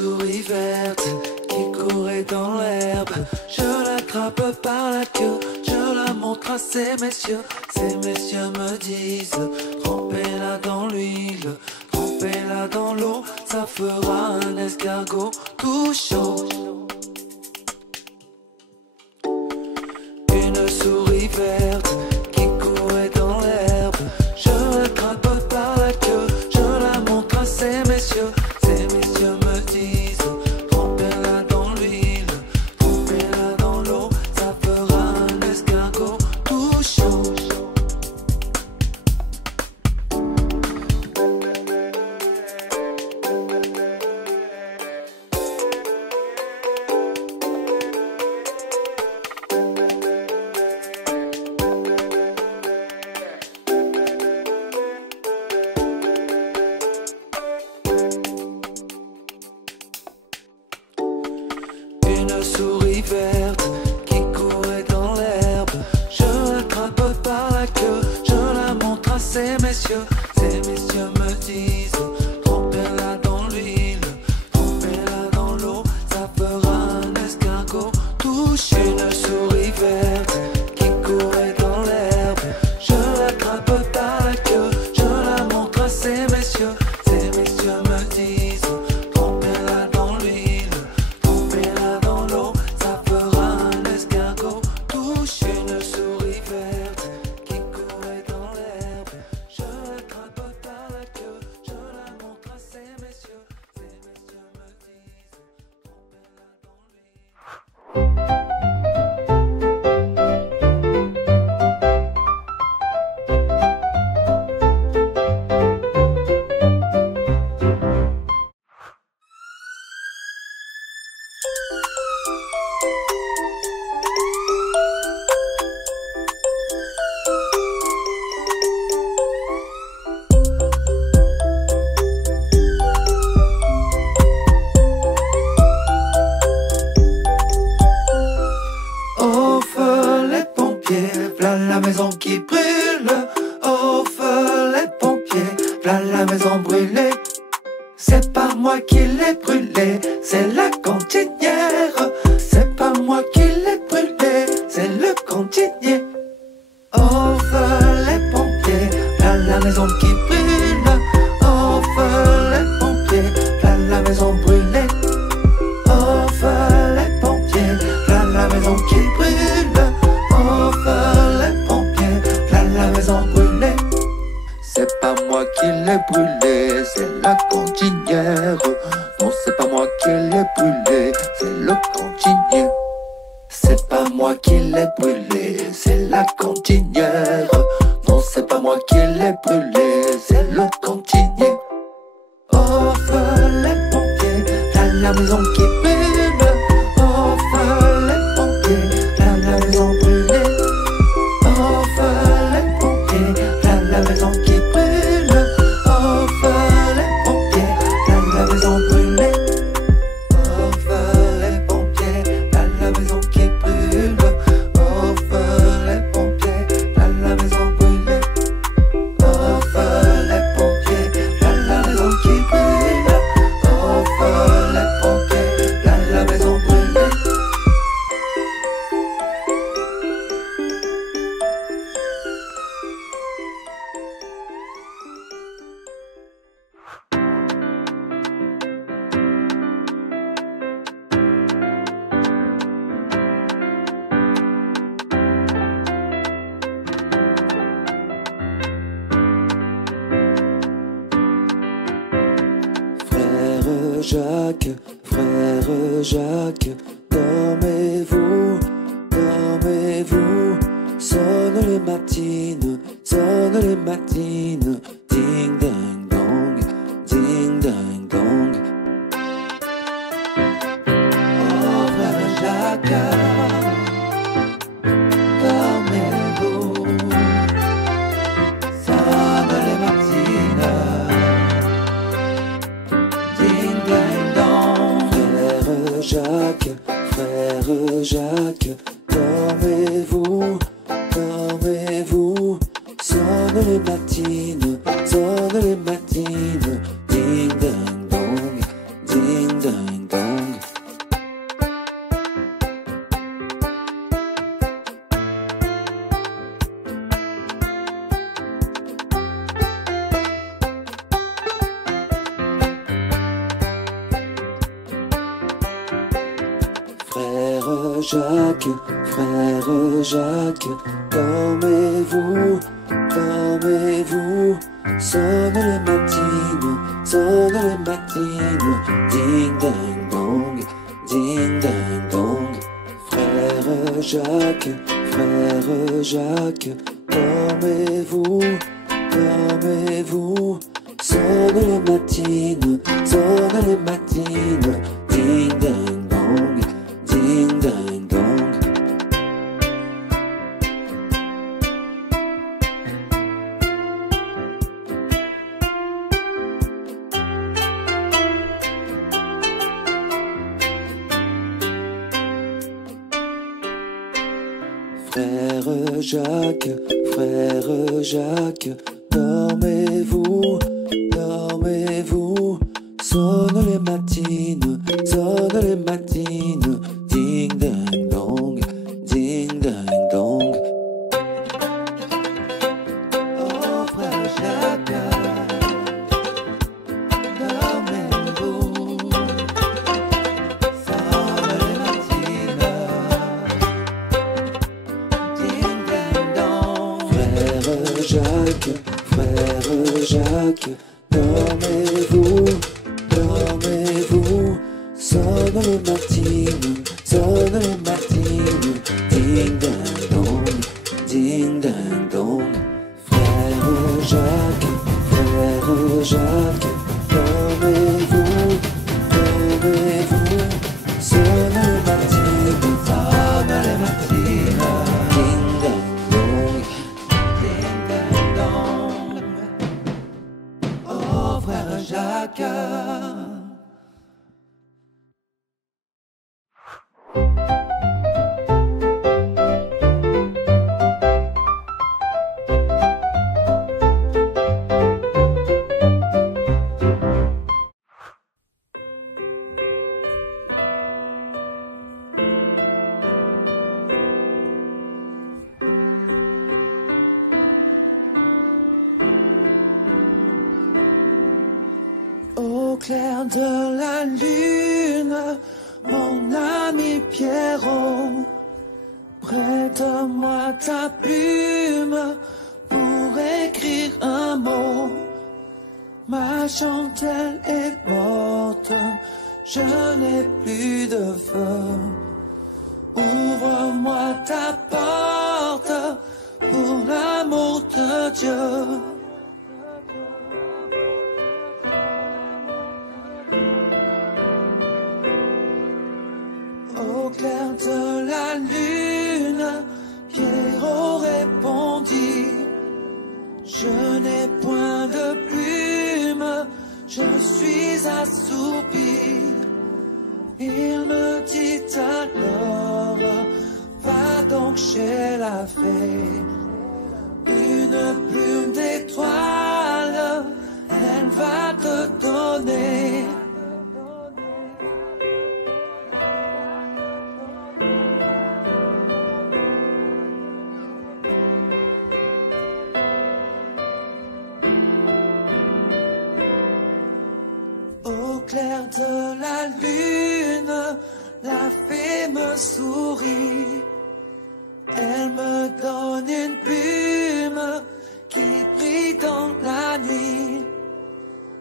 souris verte qui courait dans l'herbe. Je l'attrape par la queue, je la montre à ces messieurs. Ces messieurs me disent, trempez-la dans l'huile, trempez-la dans l'eau, ça fera un escargot tout chaud. Une souris verte qui courait dans l'herbe. Je l'attrape par la queue, je la montre à ces messieurs. Ces messieurs me disent, trempez-la dans l'huile, trempez-la dans l'eau, ça fera un escargot tout chaud. Une souris verte qui courait dans l'herbe. Je l'attrape par la queue, je la montre à ces messieurs. Ces messieurs me disent, trempez-la dans l'huile, trempez-la dans l'eau, ça fera un escargot tout chaud. Une souris verte qui courait dans l'herbe. Je l'attrape par la queue, je la montre à ces messieurs. Ces messieurs me disent, trempez-la dans l'huile, trempez-la dans l'eau, ça fera un escargot tout chaud. Une souris verte qui courait dans l'herbe. Je l'attrape par la queue, je la montre à ces messieurs. Ces messieurs me disent, trempez-la dans l'huile. Au feu les pompiers, v'là la maison qui brûle. Au feu les pompiers, v'là la maison brûlée. C'est pas moi qui l'ai brûlée, c'est la cantinière. C'est pas moi qui l'ai brûlée, c'est le cantinier. Au feu les pompiers, v'là la maison qui brûle. Au feu les pompiers, v'là la maison brûlée. Au feu les pompiers, v'là la maison qui brûle. Au feu les pompiers, v'là la maison brûlée. C'est pas moi qui l'ai brûlée, c'est la cantinière. Non, c'est pas moi qui l'ai brûlée, c'est le cantinier. C'est pas moi qui l'ai brûlée, c'est la cantinière. Non, c'est pas moi qui l'ai brûlée, c'est le cantinier. Au feu les pompiers, v'là la maison qui brûle. Au feu les pompiers, v'là la maison brûlée. Au feu les pompiers, v'là la maison qui brûle. Au feu les pompiers, v'là la maison brûlée. Au feu les pompiers, v'là la maison qui brûle. Au feu les pompiers, v'là la maison brûlée. Au feu les pompiers, v'là la maison qui brûle. Au feu les pompiers, v'là la maison brûlée. Frère Jacques, dormez-vous, dormez-vous. Sonne les matines, ding ding dong, ding ding dong. Oh frère Jacques, dormez-vous. Sonne les matines, ding ding dong. Frère Jacques, dormez-vous, dormez-vous. Sonne les matines, ding ding dong, ding ding. Jacques, frère Jacques, dormez-vous, dormez-vous. Sonne les matines, ding ding dong, ding ding dong. Frère Jacques, dormez-vous, dormez-vous. Sonne les matines, ding ding dong, ding ding dong. Frère Jacques, dormez-vous, dormez-vous. Sonne les matines, ding ding dong, ding ding dong. Oh frère Jacques, dormez-vous. Sonne les matines, ding ding dong. Frère Jacques, dormez-vous, dormez-vous. Sonne les matines, ding ding dong, ding ding dong. Frère Jacques, dormez-vous, dormez-vous. Sonne les matines, ding ding dong, ding ding dong. Oh frère Jacques. Au clair de la lune, mon ami Pierrot, prête-moi ta plume pour écrire un mot. Ma chandelle est morte, je n'ai plus de feu. Ouvre-moi ta porte pour l'amour de Dieu. Au clair de la lune, Pierrot répondit: je n'ai point de plume, je suis assoupi. Il me dit alors: va donc chez la fée, une plume d'étoile, elle va te donner. Au clair de la lune, la fée me sourit. Elle me donne une plume qui brille dans la nuit.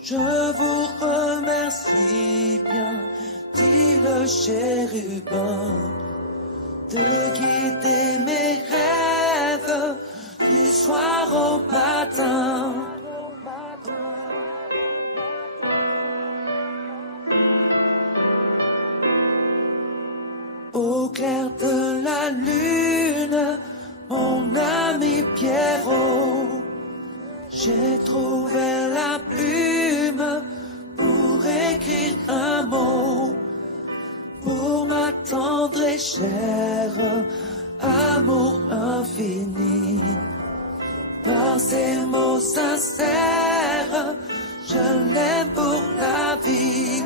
Je vous remercie bien, dit le chérubin, de guider mes rêves du soir au matin. Au clair de la lune, mon ami Pierrot, j'ai trouvé la plume pour écrire un mot, pour ma tendre et chère amour infini. Par ces mots sincères, je l'aime pour la vie.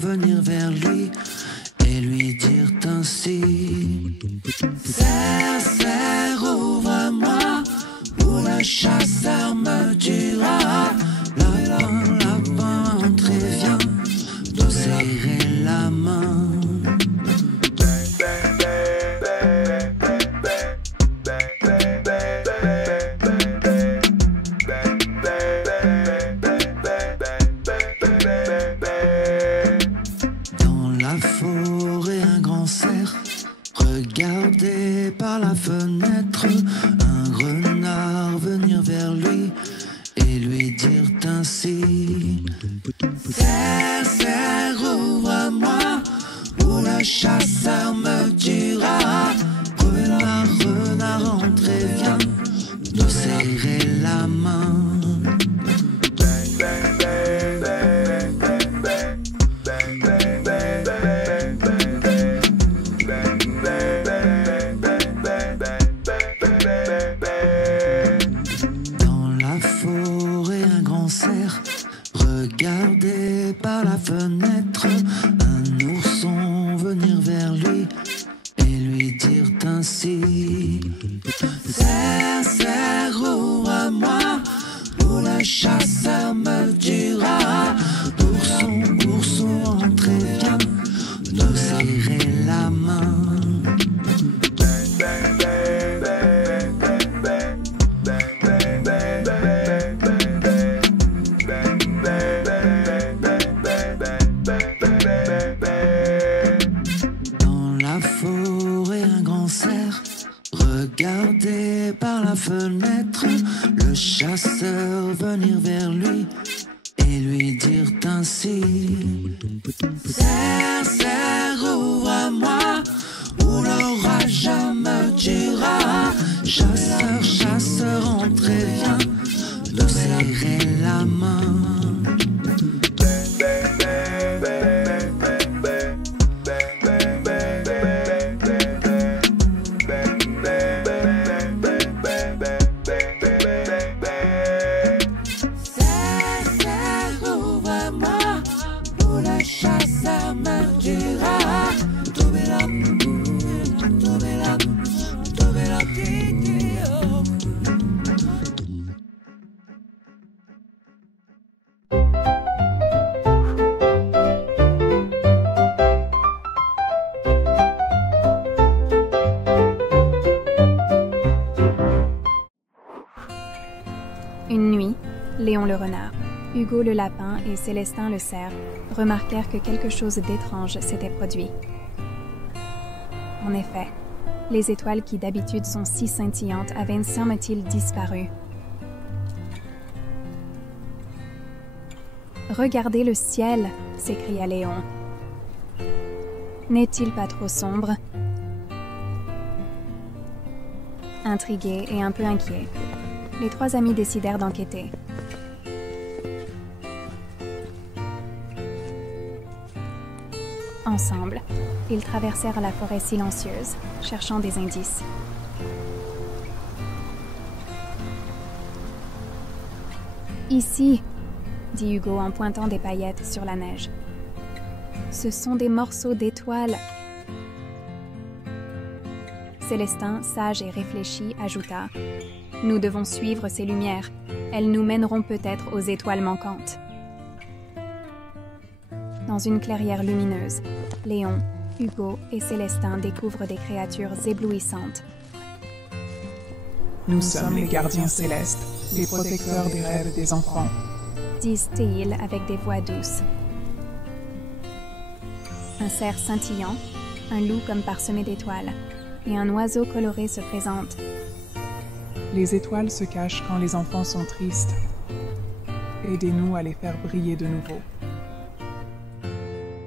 venir vers lui et lui dire ainsi. Serre, serre, ouvre-moi, ou le chasseur me tuera. La ventre vient de serrer la main. Regardé par la fenêtre, un renard venir vers lui et lui dire ainsi. Serre, serre, ouvre-moi, ou le chasseur me tuera. Renard, entre et viens de serrer la main. Regardé par la fenêtre, un ourson venir vers lui et lui dire ainsi. Serre, serre, ouvre-moi, ou le chasseur me tuera. Ourson, entre et viens de serrer la main. Regardé par la fenêtre, le chasseur venir vers lui et lui dire ainsi. Serre, serre, ouvre-moi, ou l'orage me tuera. Chasseur, chasseur, entre et viens de serrer la main. Une nuit, Léon le renard, Hugo le lapin et Célestin le cerf remarquèrent que quelque chose d'étrange s'était produit. En effet, les étoiles qui d'habitude sont si scintillantes avaient, semble-t-il, disparu. « Regardez le ciel !» s'écria Léon. « N'est-il pas trop sombre ?» Intrigués et un peu inquiets, les trois amis décidèrent d'enquêter. Ensemble, ils traversèrent la forêt silencieuse, cherchant des indices. « Ici !» dit Hugo en pointant des paillettes sur la neige. « Ce sont des morceaux d'étoiles !» Célestin, sage et réfléchi, ajouta « Nous devons suivre ces lumières. Elles nous mèneront peut-être aux étoiles manquantes. » Dans une clairière lumineuse, Léon, Hugo et Célestin découvrent des créatures éblouissantes. « Nous sommes les gardiens célestes, les protecteurs des rêves des enfants. » disent-ils avec des voix douces. Un cerf scintillant, un loup comme parsemé d'étoiles, et un oiseau coloré se présentent. Les étoiles se cachent quand les enfants sont tristes. Aidez-nous à les faire briller de nouveau.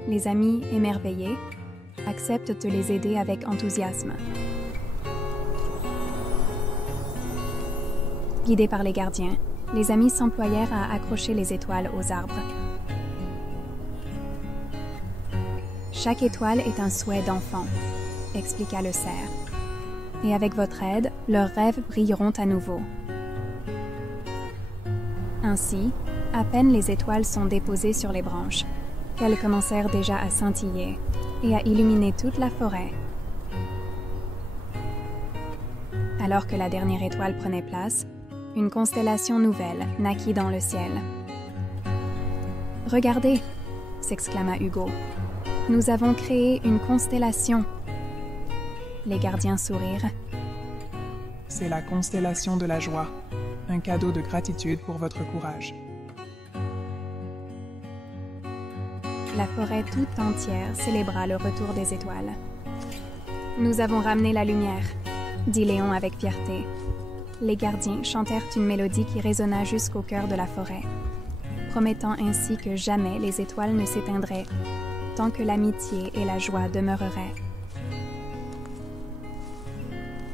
Les amis, émerveillés, acceptent de les aider avec enthousiasme. Guidés par les gardiens, les amis s'employèrent à accrocher les étoiles aux arbres. Chaque étoile est un souhait d'enfant, expliqua le cerf. Et avec votre aide, leurs rêves brilleront à nouveau. Ainsi, à peine les étoiles sont déposées sur les branches, qu'elles commencèrent déjà à scintiller et à illuminer toute la forêt. Alors que la dernière étoile prenait place, une constellation nouvelle naquit dans le ciel. « Regardez !» s'exclama Hugo. « Nous avons créé une constellation. » Les gardiens sourirent. « C'est la constellation de la joie, un cadeau de gratitude pour votre courage. » La forêt tout entière célébra le retour des étoiles. « Nous avons ramené la lumière !» dit Léon avec fierté. Les gardiens chantèrent une mélodie qui résonna jusqu'au cœur de la forêt, promettant ainsi que jamais les étoiles ne s'éteindraient, tant que l'amitié et la joie demeureraient.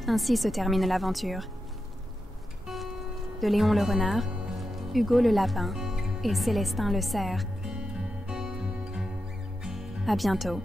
Ainsi se termine l'aventure. De Léon le renard, Hugo le lapin et Célestin le cerf. À bientôt.